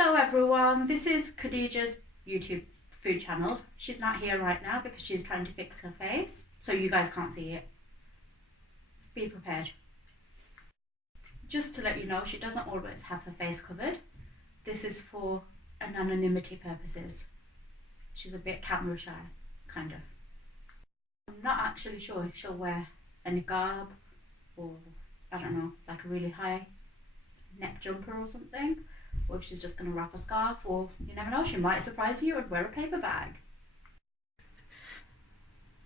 Hello everyone, this is Khadijah's YouTube food channel. She's not here right now because she's trying to fix her face, so you guys can't see it. Be prepared. Just to let you know, she doesn't always have her face covered. This is for anonymity purposes. She's a bit camera shy, kind of. I'm not actually sure if she'll wear a niqab or, I don't know, like a really high neck jumper or something, or if she's just going to wrap a scarf, or you never know, she might surprise you and wear a paper bag.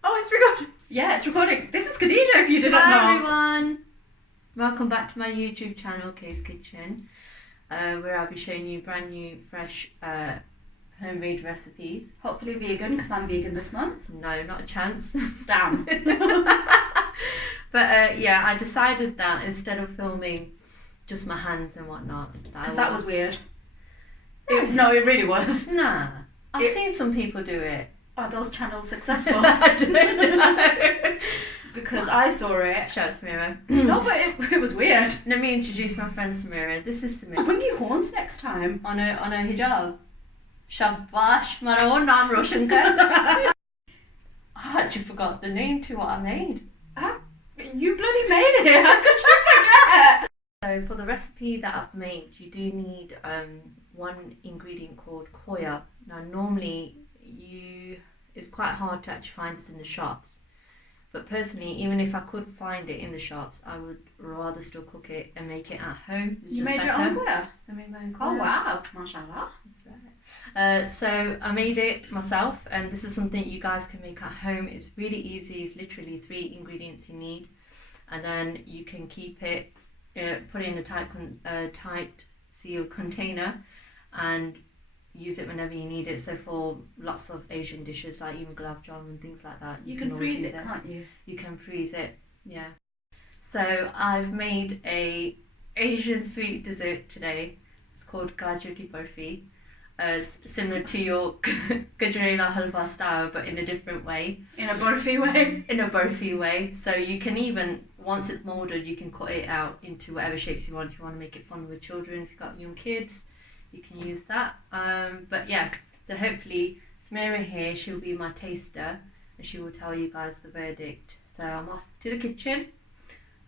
Oh, it's recording. Yeah, it's recording. This is Khadijah, if you didn't know. Hi everyone, welcome back to my YouTube channel, Kay's Kitchen, where I'll be showing you brand new, fresh, homemade recipes. Hopefully vegan, because I'm vegan this month. No, not a chance. Damn. But yeah, I decided that instead of filming just my hands and whatnot, Because that was weird. Yes. No, it really was. Nah, I've seen some people do it. Are those channels successful? I don't know. Because I saw it. Shout out Samira. No, but it was weird. Let me introduce my friend Samira. This is Samira. Bring you horns next time. On a hijab. Shabash Maron, I'm Russian girl. I actually forgot the name to what I made. You bloody made it. How could you forget? So for the recipe that I've made, you do need one ingredient called Khoya. Now normally it's quite hard to actually find this in the shops, but personally, even if I could find it in the shops, I would rather still cook it and make it at home. It's You just made your better. own Khoya? I made my own Oh Khoya. wow, mashallah. That's right. So I made it myself, and this is something you guys can make at home. It's really easy. It's literally 3 ingredients you need, and then you can keep it, put it in a tight sealed container, and use it whenever you need it. So for lots of Asian dishes, like even gulab jamun and things like that, You can always freeze use it, can't you? You can freeze it, yeah. So I've made a Asian sweet dessert today. It's called Garjar Ki Barfi. Similar to your Gajrela halwa style, but in a different way. In a barfi way? In a barfi way. So you can even, once it's moulded, you can cut it out into whatever shapes you want. If you want to make it fun with children, if you've got young kids, you can use that. But yeah, so hopefully Samira here, she'll be my taster, and she will tell you guys the verdict. So I'm off to the kitchen,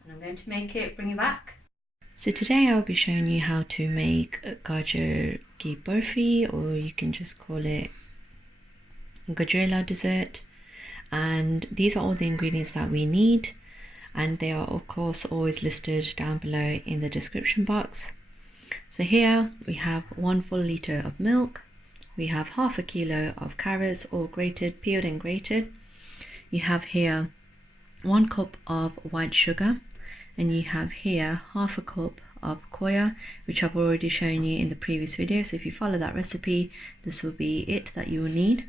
and I'm going to make it, bring you back. So today I'll be showing you how to make Garjar Ki Barfi, or you can just call it Gajrela dessert. And these are all the ingredients that we need, and they are of course always listed down below in the description box. So here we have 1 full litre of milk, we have half a kilo of carrots, all grated, peeled and grated. You have here 1 cup of white sugar, and you have here half a cup of Khoya, which I've already shown you in the previous video. So if you follow that recipe, this will be it that you will need.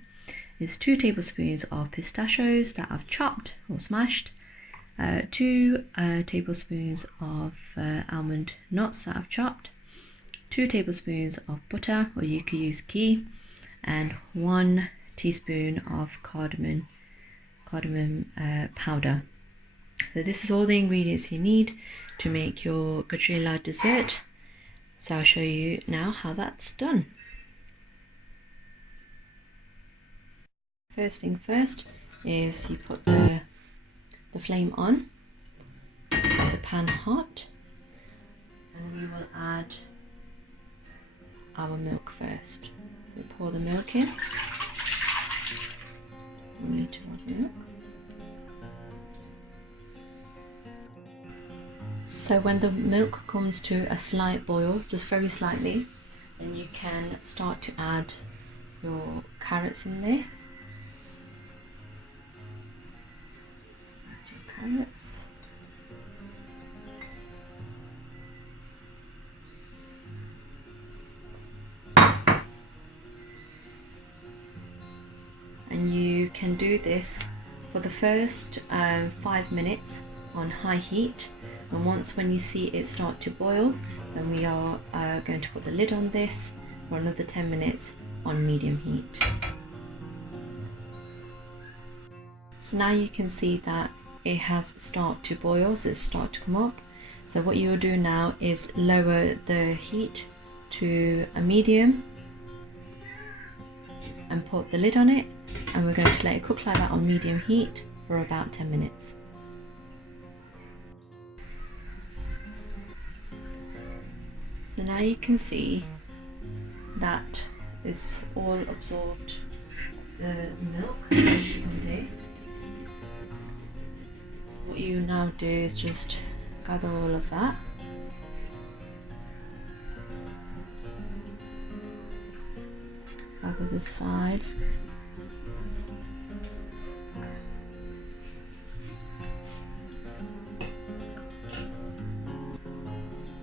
Is 2 tablespoons of pistachios that I've chopped or smashed, 2 tablespoons of almond nuts that I've chopped, 2 tablespoons of butter, or you could use ghee, and 1 teaspoon of cardamom powder. So this is all the ingredients you need to make your Gajrela dessert. So I'll show you now how that's done. First thing first is you put the flame on, get the pan hot, and we will add our milk first. So pour the milk in, 1 litre of milk. So when the milk comes to a slight boil, just very slightly, then you can start to add your carrots in there. Add your carrots. And you can do this for the first 5 minutes on high heat, and when you see it start to boil, then we are going to put the lid on this for another 10 minutes on medium heat. So now you can see that it has started to boil, so it's started to come up. So what you will do now is lower the heat to a medium and put the lid on it, and we're going to let it cook like that on medium heat for about 10 minutes. So now you can see that it's all absorbed the milk. So what you now do is just gather all of that. Gather the sides.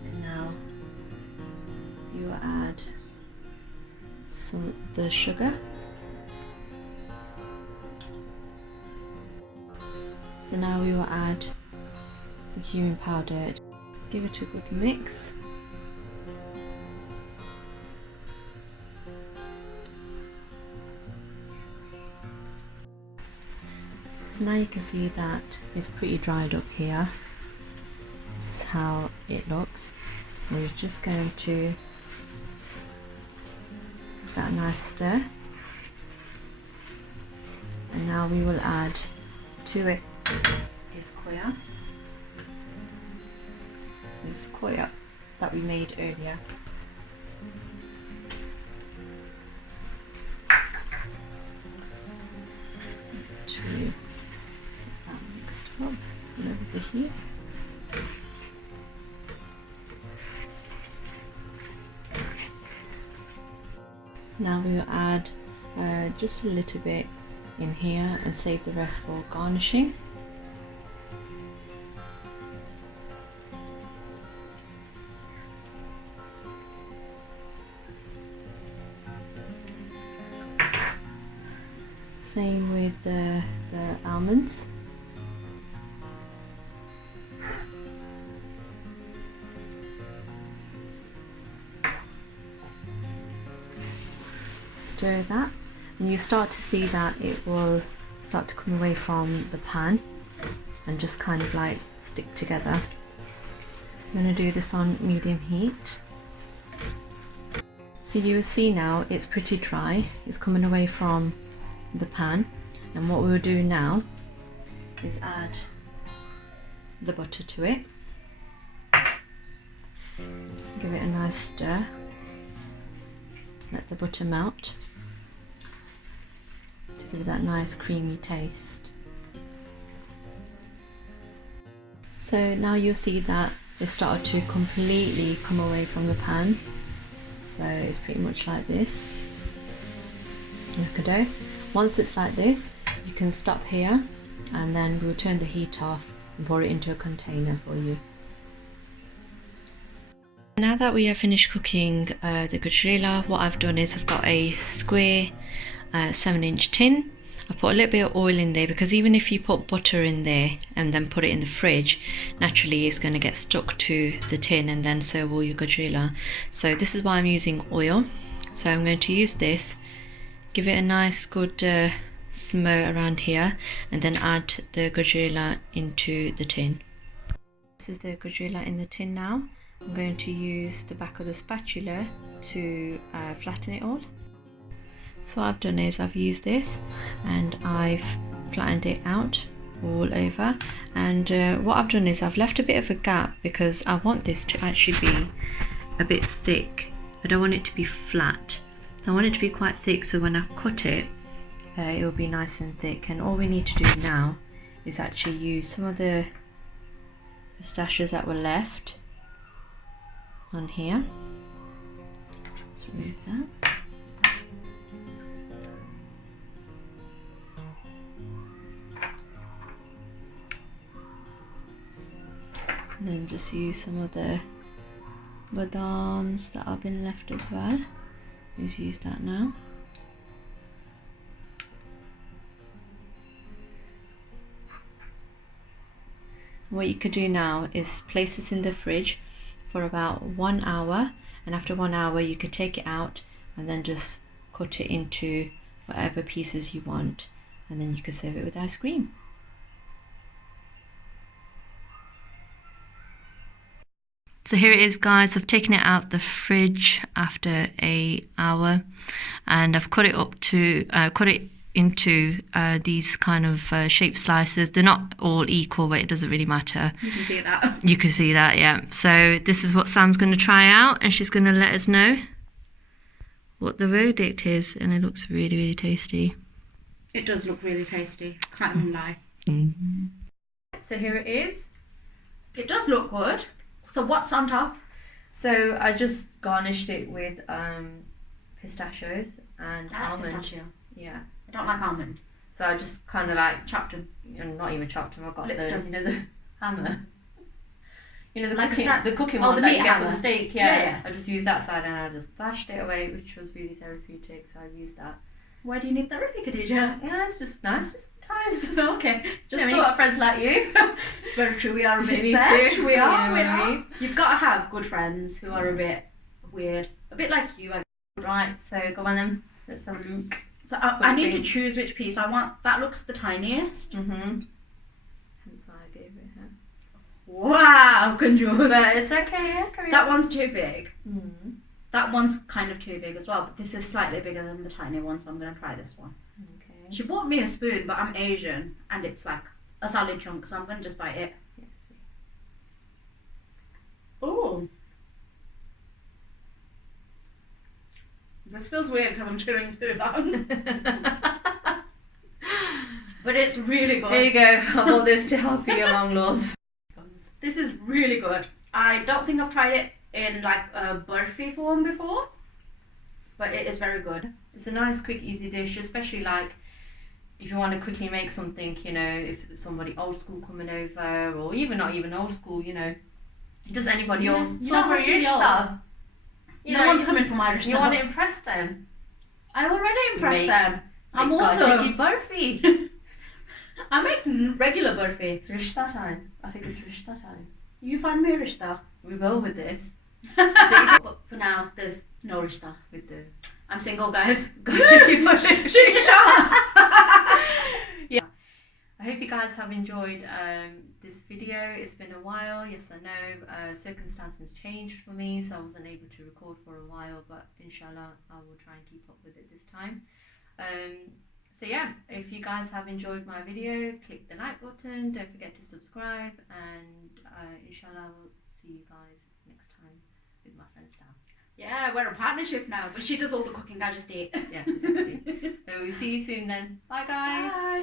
And now you add the sugar. So now we will add the cumin powder. Give it a good mix. So now you can see that it's pretty dried up here. This is how it looks. We're just going to give that a nice stir. And now we will add to it is Khoya. This Khoya that we made earlier. To get that mixed up over the heat. Now we will add just a little bit in here and save the rest for garnishing. Same with the almonds. Stir that, and you start to see that it will start to come away from the pan and just kind of like stick together. I'm going to do this on medium heat. So you will see now it's pretty dry, it's coming away from the pan, and what we'll do now is add the butter to it. Give it a nice stir, let the butter melt to give it that nice creamy taste. So now you'll see that it started to completely come away from the pan, so it's pretty much like this. Look at it. Once it's like this, you can stop here, and then we'll turn the heat off and pour it into a container for you. Now that we have finished cooking the Gajrela, what I've done is I've got a square 7-inch tin. I put a little bit of oil in there because even if you put butter in there and then put it in the fridge, naturally it's going to get stuck to the tin, and then so will your Gajrela. So this is why I'm using oil. So I'm going to use this. Give it a nice good smear around here, and then add the Gajrela into the tin. This is the Gajrela in the tin now. I'm going to use the back of the spatula to flatten it all. So what I've done is I've used this and I've flattened it out all over, and what I've done is I've left a bit of a gap because I want this to actually be a bit thick. I don't want it to be flat. So I want it to be quite thick, so when I cut it, it will be nice and thick. And all we need to do now is actually use some of the pistachios that were left on here. Let's remove that. And then just use some of the badams that have been left as well. Just use that now. What you could do now is place this in the fridge for about 1 hour, and after 1 hour you could take it out and then just cut it into whatever pieces you want, and then you could serve it with ice cream. So here it is, guys. I've taken it out the fridge after an hour, and I've cut it into these kind of shaped slices. They're not all equal, but it doesn't really matter. You can see that. You can see that, yeah. So this is what Sam's going to try out, and she's going to let us know what the verdict is, and it looks really, really tasty. It does look really tasty. Can't even lie. Mm-hmm. So here it is. It does look good. So what's on top? So I just garnished it with pistachios and I like almond. pistachio. Yeah. I don't like almond. So I just kind of like Chopped them. not even chopped them. I've got Blitzed them. the hammer. The Like the cooking oh, one the that meat you get for hammer. the steak. Yeah. I just used that side and I just bashed it away, which was really therapeutic. So I used that. Why do you need therapy, Khadija? Yeah, it's just nice. Just sometimes. Okay. Just when you've got friends like you. Very true. We are a bit Me special. too. We are. You We know what I are. mean? You've got to have good friends who are a bit weird, a bit like you. Right. So go on then. Let's have a look. So I need to choose which piece I want. That looks the tiniest. Mhm. Hence why I gave it her. Wow, conjures. But it's okay. Yeah, carry That on. one's too big. Mhm. That one's kind of too big as well, but this is slightly bigger than the tiny one, so I'm going to try this one. Okay. She bought me a spoon, but I'm Asian, and it's like a solid chunk, so I'm going to just bite it. Yeah, see. Ooh. This feels weird because I'm chewing too long. But it's really good. There you go. I want this to help you along, love. This is really good. I don't think I've tried it in like a burfi form before, but it is very good. It's a nice, quick, easy dish, especially like if you want to quickly make something, if it's somebody old school coming over, or even not even old school, just anybody Yeah, old. you So don't for have to your be old. stuff. No one's coming for my You restaurant. want to impress them. I already impressed Make- them. I'm Make also. Gajar Ki Barfi. I make regular burfi. Rishta time. I think it's Rishta time. You find me a rishta. We will with this. But for now, there's no rishta. With the I'm single, guys. Gajar Ki Barfi. Shoot your shot. Yeah. I hope you guys have enjoyed this video. It's been a while, yes I know. Circumstances changed for me, so I wasn't able to record for a while, but inshallah I will try and keep up with it this time. So yeah, if you guys have enjoyed my video, click the like button, don't forget to subscribe, and inshallah we'll see you guys next time with my friend Sam. Yeah, we're a partnership now, but she does all the cooking, I just eat. Yeah, exactly. So we'll see you soon then. Bye guys. Bye.